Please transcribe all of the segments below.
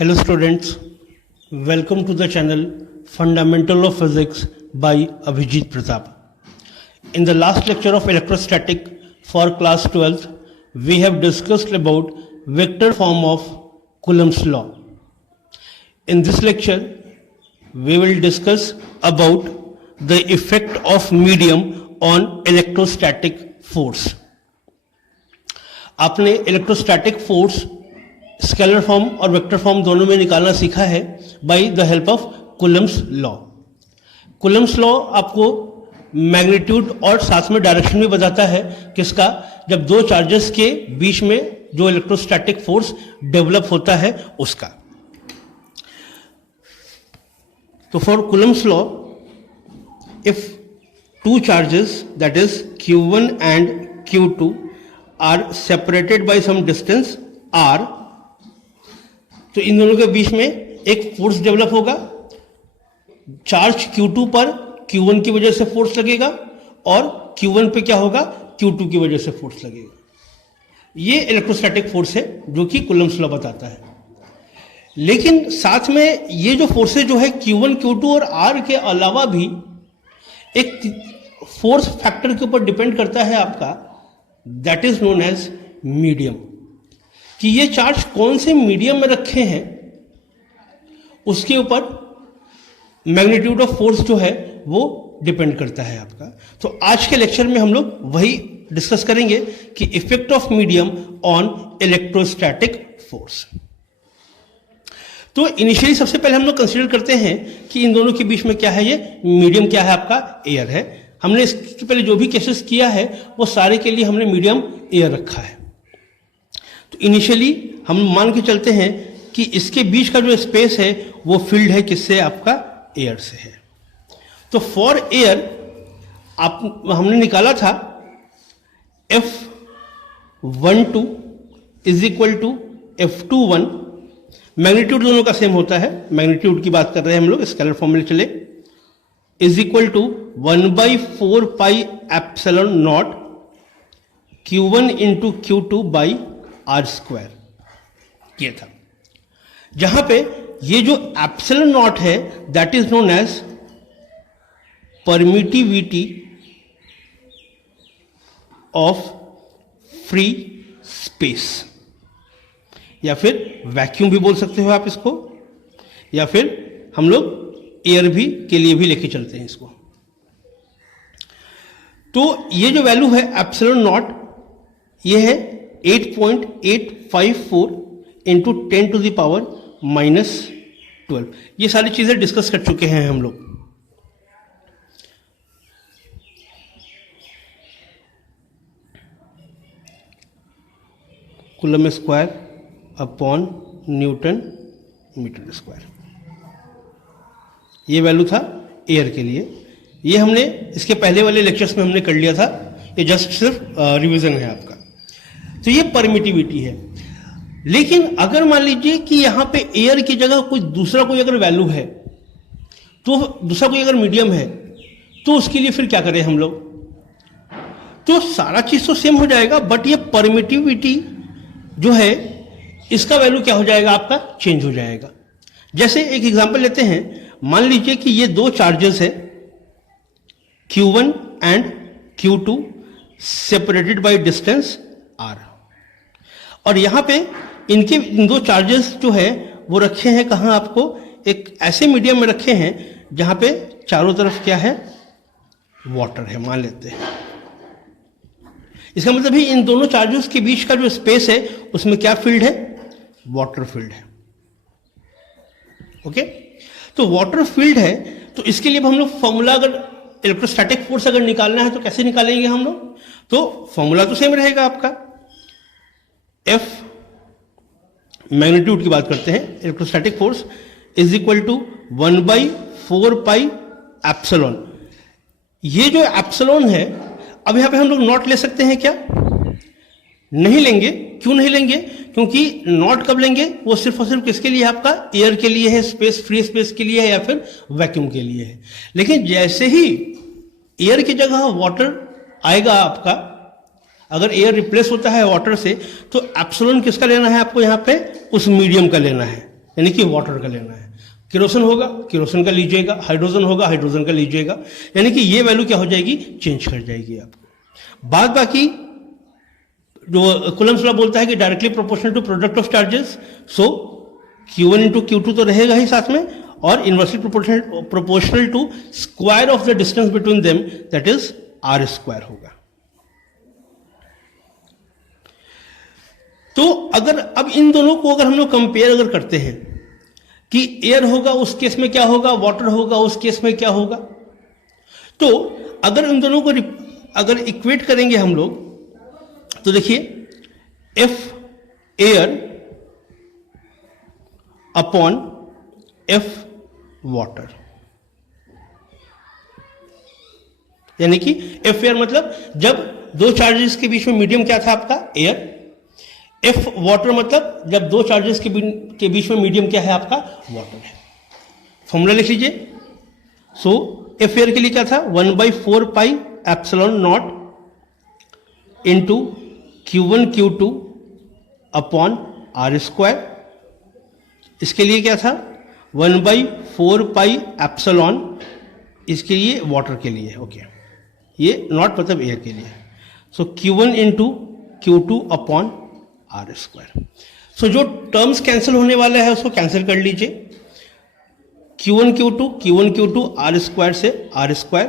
Hello students, welcome to the channel Fundamental of Physics by Abhijit Pratap. In the last lecture of electrostatic for class 12th, we have discussed about vector form of Coulomb's law. In this lecture, we will discuss about the effect of medium on electrostatic force. आपने electrostatic force scalar form और vector form दोनों में निकालना सीखा है by the help of Coulomb's law. Coulomb's law आपको magnitude और साथ में डायरेक्शन भी बताता है किसका, जब दो चार्जेस के बीच में जो इलेक्ट्रोस्टैटिक फोर्स डेवलप होता है उसका. तो for Coulomb's law, if two charges that is Q1 and Q2 are separated by some distance r, तो इन दोनों के बीच में एक फोर्स डेवलप होगा. चार्ज Q2 पर Q1 की वजह से फोर्स लगेगा और Q1 पे क्या होगा, Q2 की वजह से फोर्स लगेगा. ये इलेक्ट्रोस्टैटिक फोर्स है जो कि कूलम्स लॉ बताता है. लेकिन साथ में ये जो फोर्सेज जो है Q1, Q2 और R के अलावा भी एक फोर्स फैक्टर के ऊपर डिपेंड करता है आपका, that is known as medium. कि ये चार्ज कौन से मीडियम में रखे हैं उसके ऊपर मैग्नीट्यूड ऑफ फोर्स जो है वो डिपेंड करता है आपका. तो आज के लेक्चर में हम लोग वही डिस्कस करेंगे कि effect of medium on electrostatic force. तो इनिशियली सबसे पहले हम लोग कंसीडर करते हैं कि इन दोनों के बीच में क्या है, ये मीडियम क्या है, आपका एयर है. हमने इसके पहले जो भी केसेस किया है वो सारे के लिए हमने मीडियम एयर रखा है. तो इनिशियली हम मान के चलते हैं कि इसके बीच का जो स्पेस है वो फील्ड है किससे, आपका एयर से है. तो फॉर एयर हमने निकाला था F12 is equal to F21. Magnitude दोनों का सेम होता है, मैग्नीट्यूड की बात कर रहे हैं हम लोग, स्केलर फॉर्म में चले, is equal to 1/4 pi epsilon naught Q1 into Q2 by R square किया था. जहां पे ये जो एप्सिलॉन नॉट है that is known as permittivity of free space, या फिर वैक्यूम भी बोल सकते हो आप इसको, या फिर हम लोग एयर भी के लिए भी लेके चलते हैं इसको. तो ये जो वैल्यू है एप्सिलॉन नॉट, ये है 8.854 इंटू 10 टू द पावर -12. ये सारी चीजें डिस्कस कर चुके हैं हम लोग. Coulomb square upon newton metre square, ये वैल्यू था एयर के लिए. ये हमने इसके पहले वाले लेक्चर्स में हमने कर लिया था, ये जस्ट सिर्फ रिवीजन है आपका. तो ये परमिटिविटी है. लेकिन अगर मान लीजिए कि यहां पे एयर की जगह कोई दूसरा कोई अगर वैल्यू है, तो दूसरा कोई अगर मीडियम है, तो उसके लिए फिर क्या करें हम लोग. तो सारा चीज तो सेम हो जाएगा, बट ये परमिटिविटी जो है इसका वैल्यू क्या हो जाएगा, आपका चेंज हो जाएगा. जैसे एक एग्जांपल लेते हैं, मान लीजिए कि ये दो चार्जेस है Q1 and Q2 separated by distance R, और यहां पे इन दो चार्जेस जो है वो रखे हैं कहां, आपको एक ऐसे मीडियम में रखे हैं जहां पे चारों तरफ क्या है, वाटर है मान लेते हैं. इसका मतलब ही इन दोनों चार्जेस के बीच का जो स्पेस है उसमें क्या फील्ड है, वाटर फील्ड है. ओके, तो वाटर फील्ड है. तो इसके लिए हम लोग फॉर्मूला, अगर इलेक्ट्रोस्टैटिक फोर्स अगर निकालना है तो कैसे निकालेंगे हम लोग. तो फॉर्मूला तो सेम रहेगा आपका. F मैग्नीट्यूड की बात करते हैं, electrostatic force is equal to 1/4 pi epsilon. ये जो एप्सिलॉन है, अब यहां पे हम लोग नॉट ले सकते हैं क्या, नहीं लेंगे. क्यों नहीं लेंगे, क्योंकि नॉट कब लेंगे, वो सिर्फ और सिर्फ किसके लिए, आपका एयर के लिए है, स्पेस फ्री स्पेस के लिए है, या फिर वैक्यूम के लिए है. लेकिन जैसे ही एयर की जगह वाटर आएगा आपका, अगर एयर रिप्लेस होता है वाटर से, तो एप्सिलॉन किसका लेना है आपको, यहां पे उस मीडियम का लेना है. यानी कि वाटर का लेना है। केरोसिन होगा, केरोसिन का लीजिएगा, हाइड्रोजन होगा, हाइड्रोजन का लीजिएगा, यानी कि ये वैल्यू क्या हो जाएगी, चेंज कर जाएगी आपको। बाद बाकी जो कूलम्स लॉ बोलता है कि directly proportional to product of charges, so Q1 into Q2 तो रहेगा ही साथ में, और inversely proportional to square of the distance between them, that is R square होगा। तो अगर अब इन दोनों को अगर हम लोग कंपेयर अगर करते हैं कि एयर होगा उस केस में क्या होगा, वाटर होगा उस केस में क्या होगा, तो अगर इन दोनों को अगर इक्वेट करेंगे हम लोग, तो देखिए F air upon F water, यानी कि एफ एयर मतलब जब दो चार्जेस के बीच में मीडियम क्या था आपका, एयर। एफ वाटर मतलब जब दो चार्जेस के बीच में मीडियम क्या है आपका, वाटर है। फॉर्मूला लिख लीजिए। सो एफ एयर के लिए क्या था, 1/4 pi epsilon not into Q1 Q2 upon R square. इसके लिए क्या था, 1/4 पाई एप्सिलॉन, इसके लिए वाटर के लिए, ओके, ये नॉट मतलब एयर के लिए। So Q1 into Q2 upon R square. So जो टर्म्स कैंसिल होने वाला है उसको कैंसिल कर लीजिए। Q1 Q2 R स्क्वायर से R स्क्वायर,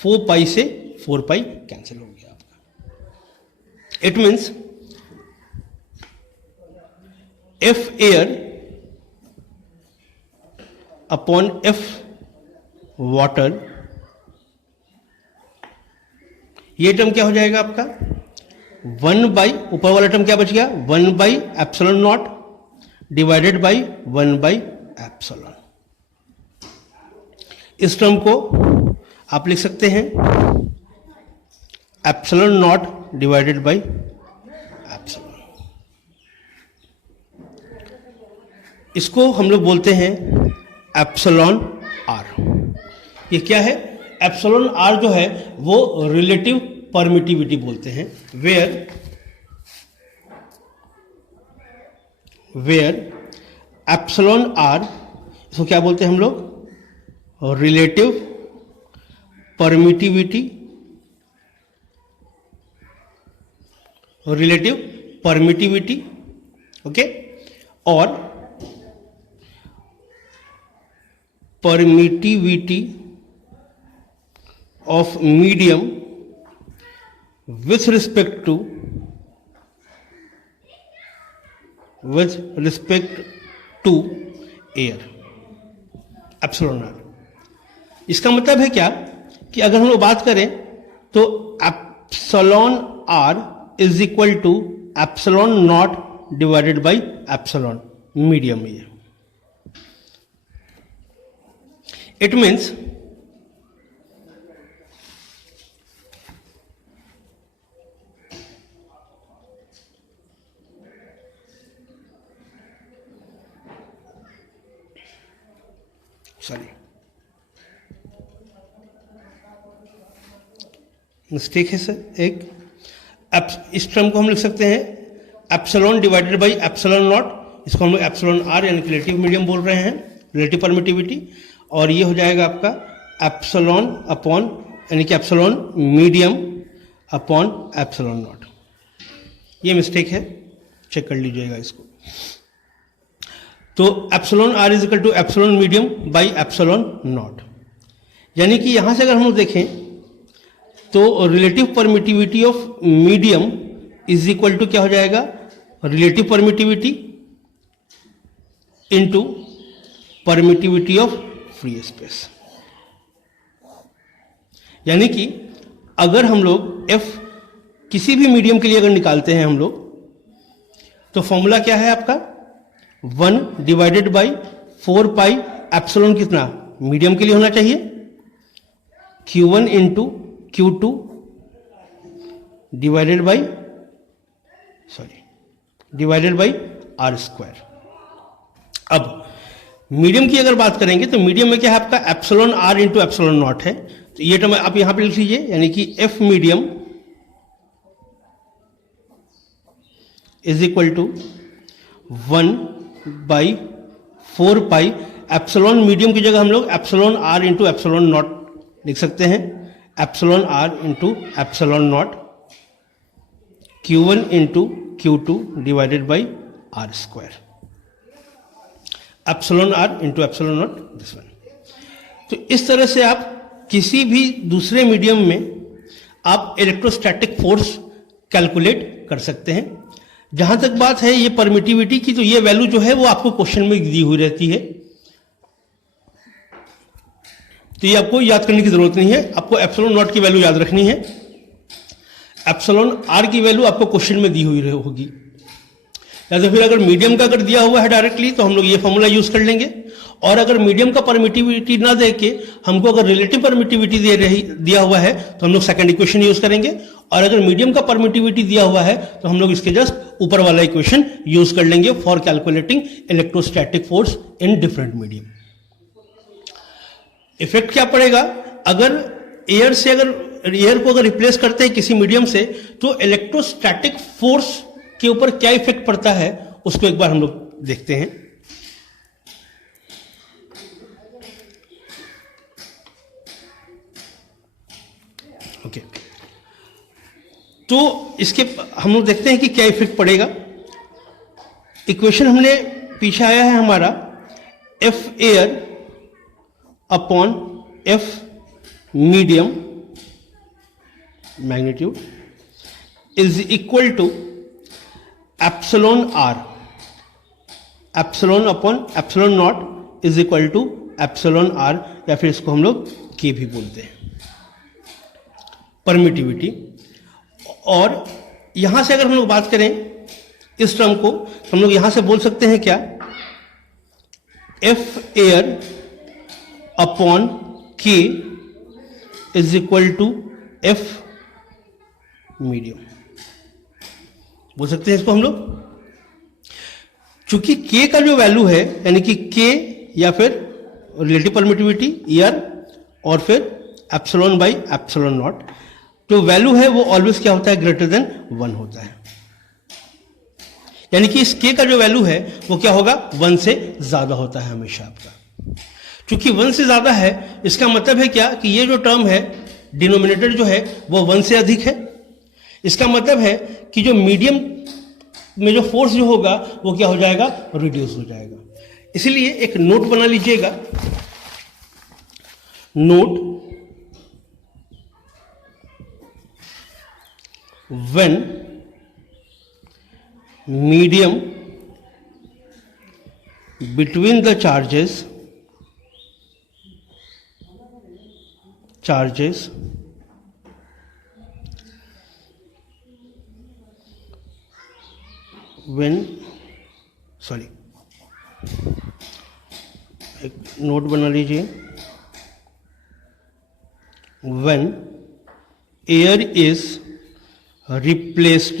4 पाई से 4 पाई कैंसिल हो गया आपका। It means F air upon F water, ये टर्म क्या हो जाएगा आपका, 1 ऊपर वाला टर्म क्या बच गया, 1 epsilon naught divided by 1 epsilon. इस टर्म को आप लिख सकते हैं epsilon naught divided by epsilon. इसको हम लोग बोलते हैं एप्सिलॉन आर। ये क्या है, एप्सिलॉन आर जो है वो रिलेटिव परमिटिविटी बोलते हैं, वेयर एप्सिलॉन आर, इसको क्या बोलते हैं हम लोग, रिलेटिव परमिटिविटी, ओके, और permittivity of medium with respect to air, epsilon R. इसका मतलब है क्या कि अगर हम लोग बात करें तो epsilon R is equal to epsilon naught divided by epsilon, medium में। इट मीन्स मिस्टेक है सर एक, इस टर्म को हम लिख सकते हैं epsilon divided by epsilon naught, इसको हम लोग एप्सिलॉन आर यानी कि रिलेटिव मीडियम बोल रहे हैं, रिलेटिव परमिटिविटी, और ये हो जाएगा आपका एप्सिलॉन अपॉन यानी कि epsilon medium upon epsilon naught. ये मिस्टेक है, चेक कर लीजिएगा इसको। तो epsilon R is equal to epsilon medium by epsilon naught, यानी कि यहां से अगर हम लोग देखें तो relative permittivity of medium is equal to क्या हो जाएगा, relative permittivity into permittivity of free space. यानी कि अगर हम लोग एफ किसी भी मीडियम के लिए अगर निकालते हैं हम लोग, तो फॉर्मूला क्या है आपका, 1 डिवाइडेड बाई 4 पाई एप्सिलॉन कितना, मीडियम के लिए होना चाहिए, Q1 into Q2 divided by R square. अब मीडियम की अगर बात करेंगे तो मीडियम में क्या है आपका, epsilon R into epsilon naught है, तो ये टर्म आप यहां पे लिख लीजिए, यानी कि F medium is equal to 1/4 4 pi epsilon, medium की जगह हम लोग epsilon R into epsilon naught लिख सकते हैं, epsilon R into epsilon naught Q1 into Q2 divided by R square, epsilon R into epsilon naught this one. तो इस तरह से आप किसी भी दूसरे मीडियम में आप इलेक्ट्रोस्टैटिक फोर्स कैलकुलेट कर सकते हैं। जहां तक बात है ये परमिटिविटी की, तो ये वैल्यू जो है वो आपको क्वेश्चन में दी हुई रहती है, तो ये आपको याद करने की जरूरत नहीं है। आपको एप्सिलॉन नॉट की वैल्यू याद रखनी है, एप्सिलॉन आर की वैल्यू आपको क्वेश्चन में दी हुई होगी। या तो फिर अगर मीडियम का अगर दिया हुआ है डायरेक्टली तो हम लोग ये फॉर्मूला यूज कर लेंगे, और अगर मीडियम का परमिटिविटी ना दे के हमको अगर रिलेटिव परमिटिविटी दिया हुआ है तो हम लोग सेकंड इक्वेशन यूज करेंगे, और अगर मीडियम का परमिटिविटी दिया हुआ है तो हम लोग इसके जस्ट ऊपर वाला इक्वेशन यूज कर लेंगे for calculating electrostatic force in different medium. Effect क्या पड़ेगा, अगर एयर को अगर रिप्लेस करते हैं किसी मीडियम से तो इलेक्ट्रोस्टैटिक फोर्स के ऊपर क्या इफेक्ट पड़ता है उसको एक बार हम लोग देखते हैं। ओके, तो इसके हम लोग देखते हैं कि क्या इफेक्ट पड़ेगा। इक्वेशन हमने पीछे आया है हमारा F air upon F medium magnitude is equal to epsilon R, epsilon upon epsilon naught is equal to epsilon R, या फिर इसको हम लोग के भी बोलते हैं, परमिटिविटी। और यहां से अगर हम लोग बात करें इस टर्म को तो हम लोग यहां से बोल सकते हैं क्या, F air upon K is equal to F medium बोल सकते हैं इसको हम लोग। चूंकि के का जो वैल्यू है यानी कि के या फिर रिलेटिव परमिटिविटी ईआर और फिर एप्सिलॉन बाई एप्सिलॉन नॉट, जो वैल्यू है वो ऑलवेज क्या होता है, ग्रेटर देन 1 होता है। यानी कि इस के का जो वैल्यू है वो क्या होगा, 1 से ज्यादा होता है हमेशा आपका। चूंकि 1 से ज्यादा है इसका मतलब है क्या कि ये जो टर्म है डिनोमिनेटर जो है वो 1 से अधिक है। इसका मतलब है कि जो मीडियम में जो फोर्स जो होगा वो क्या हो जाएगा, रिड्यूस हो जाएगा। इसीलिए एक नोट बना लीजिएगा, note when medium between the charges when sorry एक नोट बना लीजिए, when air is replaced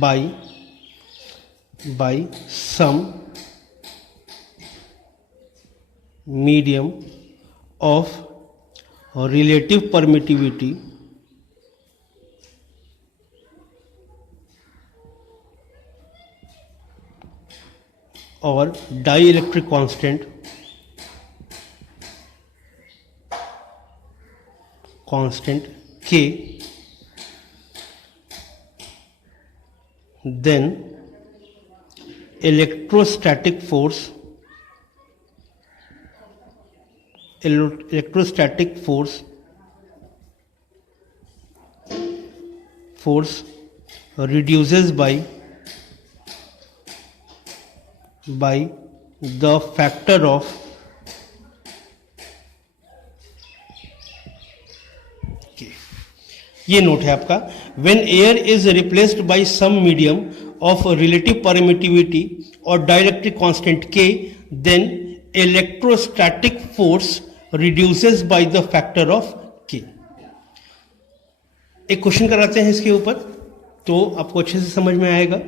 by some medium of relative permittivity or dielectric constant K, then electrostatic force reduces by the factor of K। ये note है आपका, when air is replaced by some medium of relative permittivity or dielectric constant K, then electrostatic force reduces by the factor of K। एक question कराते हैं इसके ऊपर तो आपको अच्छे से समझ में आएगा।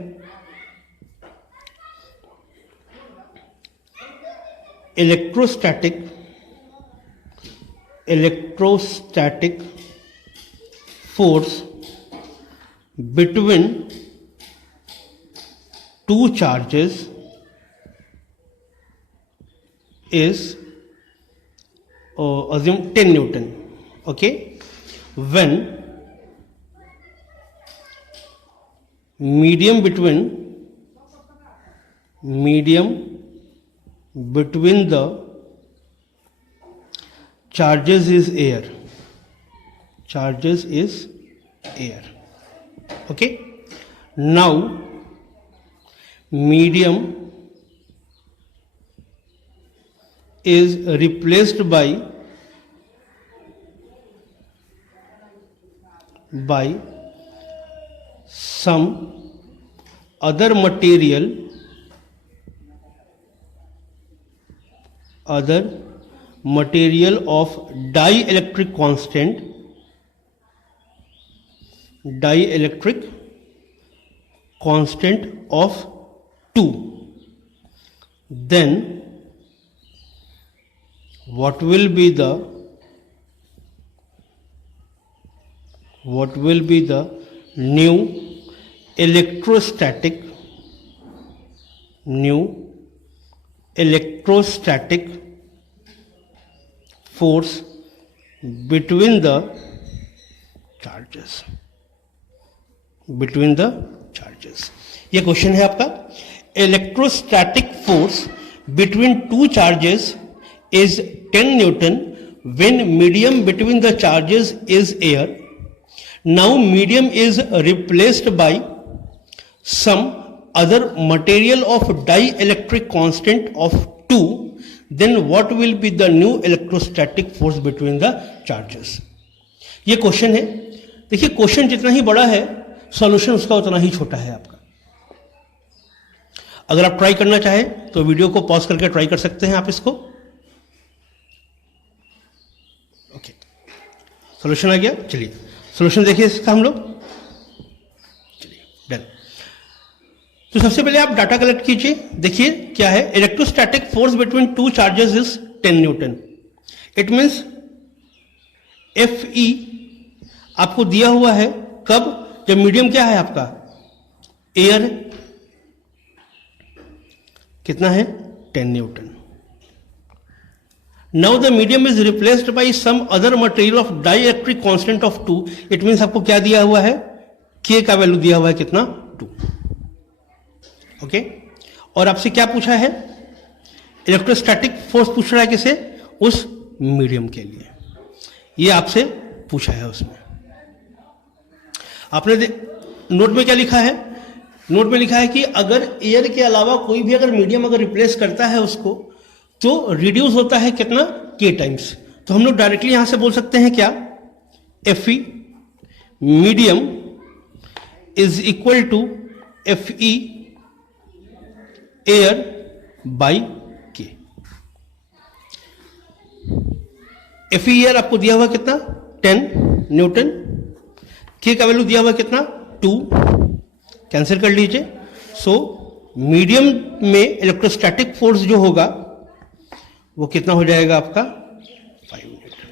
Electrostatic force between two charges is assume 10 Newton. Okay, when medium between the charges is air. Okay, now medium is replaced by some other material of dielectric constant of 2, then what will be the new electrostatic force between the charges. ये question है आपका. Electrostatic force between two charges is 10 Newton when medium between the charges is air. Now medium is replaced by some other material of dielectric constant of 2, then what will be the new electrostatic force between the charges? ये question है. देखिए question जितना ही बड़ा है solution उसका उतना ही छोटा है आपका. अगर आप ट्राई करना चाहें तो वीडियो को पॉज करके ट्राई कर सकते हैं आप इसको. ओके, सॉल्यूशन आ गया. चलिए सॉल्यूशन देखिए इसका हम लोग. चलिए डन. तो सबसे पहले आप डाटा कलेक्ट कीजिए. देखिए क्या है. Electrostatic force between two charges is 10 Newton. It means Fe आपको दिया हुआ है कब, जब मीडियम क्या है आपका एयर. कितना है 10 newton. Now the medium is replaced by some other material of dielectric constant of 2. It means आपको क्या दिया हुआ है, के का वैल्यू दिया हुआ है कितना 2. ओके, और आपसे क्या पूछा है, इलेक्ट्रोस्टैटिक फोर्स पूछ रहा है किसे, उस मीडियम के लिए. ये आपसे पूछा है. उसमें आपने नोट में क्या लिखा है, नोट में लिखा है कि अगर एयर के अलावा कोई भी अगर मीडियम अगर रिप्लेस करता है उसको तो रिड्यूस होता है कितना, के टाइम्स. तो हम लोग डायरेक्टली यहां से बोल सकते हैं क्या, Fe medium is equal to Fe air by K. Fe air आपको दिया हुआ कितना 10 न्यूटन. के का वैल्यू दिया हुआ कितना 2. कैंसिल कर लीजिए. सो मीडियम में इलेक्ट्रोस्टैटिक फोर्स जो होगा वो कितना हो जाएगा आपका 5 न्यूटन.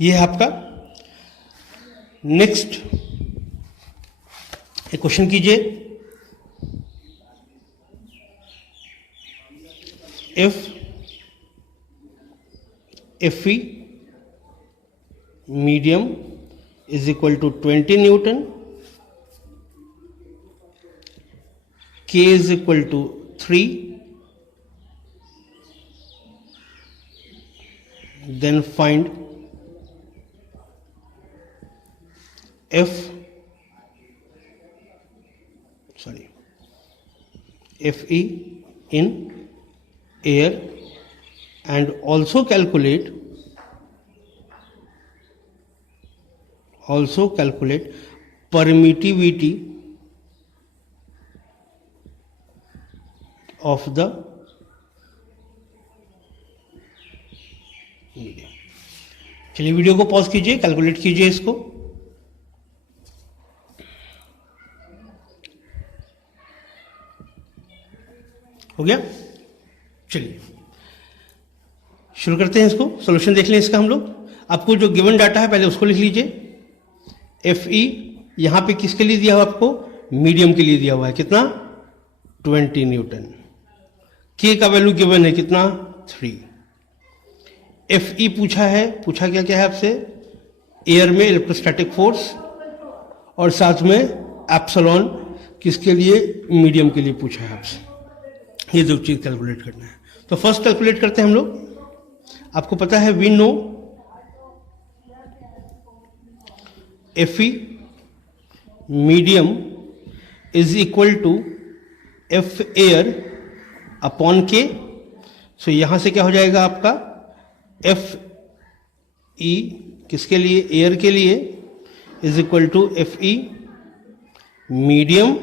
ये है आपका. नेक्स्ट एक क्वेश्चन कीजिए. If Fe medium is equal to 20 Newton, K is equal to 3, then find Fe in air and also calculate permittivity of the medium. चलिए वीडियो को पॉज कीजिए, कैलकुलेट कीजिए इसको. हो गया. चलिए शुरू करते हैं इसको. सॉल्यूशन देख लें इसका हम लोग. आपको जो गिवन डाटा है पहले उसको लिख लीजिए. एफ ई यहां पे किसके लिए दिया हुआ आपको, मीडियम के लिए दिया हुआ है, कितना 20 न्यूटन। के का वैल्यू गिवन है कितना 3। एफ ई पूछा क्या क्या है आपसे, एयर में इलेक्ट्रोस्टैटिक फोर्स और साथ में एप्सिलॉन किसके लिए, मीडियम के लिए पूछा है आपसे। ये दो चीज कैलकुलेट करना है। तो फर्स्ट कैलकुलेट करते हैं हम लोग। आपको पता है we know F E medium is equal to F air upon K. So यहां से क्या हो जाएगा आपका, एफ ई किसके लिए, एयर के लिए, is equal to F E medium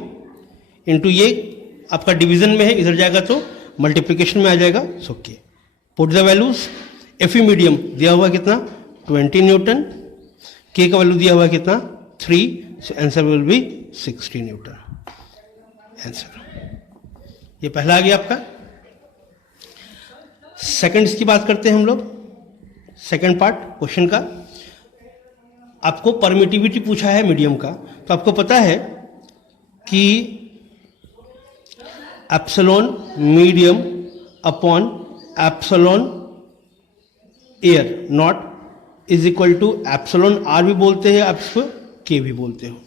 into ये आपका डिवीजन में है, इधर जाएगा तो मल्टीप्लिकेशन में आ जाएगा। सो के put the values. F E medium दिया हुआ कितना 20 न्यूटन, के का वैल्यू दिया हुआ कितना 3, so answer will be 60 Newton answer. ये पहला आ गया आपका। सेकंड की बात करते हैं हम लोग, सेकंड पार्ट क्वेश्चन का। आपको परमिटिविटी पूछा है मीडियम का, तो आपको पता है कि epsilon medium upon epsilon air naught is equal to epsilon R भी बोलते हैं आप इसको, के भी बोलते हो,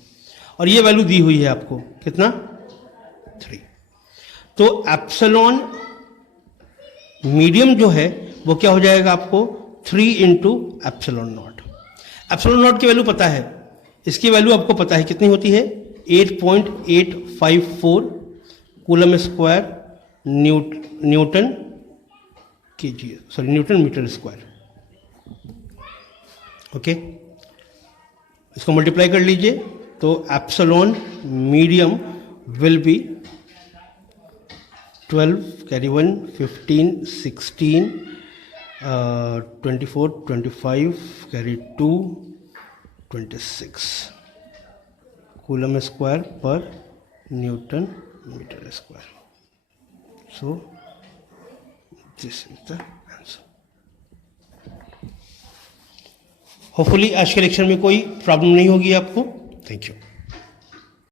और ये वैल्यू दी हुई है आपको कितना 3। तो एप्सिलॉन मीडियम जो है वो क्या हो जाएगा आपको 3 into epsilon not. Epsilon not की वैल्यू पता है, इसकी वैल्यू आपको पता है कितनी होती है 8.854 coulomb square newton KG, sorry newton metre square. Okay, इसको मल्टीप्लाई कर लीजिए तो epsilon medium will be 12 carry 1 15 16 24 25 carry 2 26 coulomb square per newton metre square. So this is the answer. Hopefully आज के लेक्चर में कोई प्रॉब्लम नहीं होगी आपको। Thank you.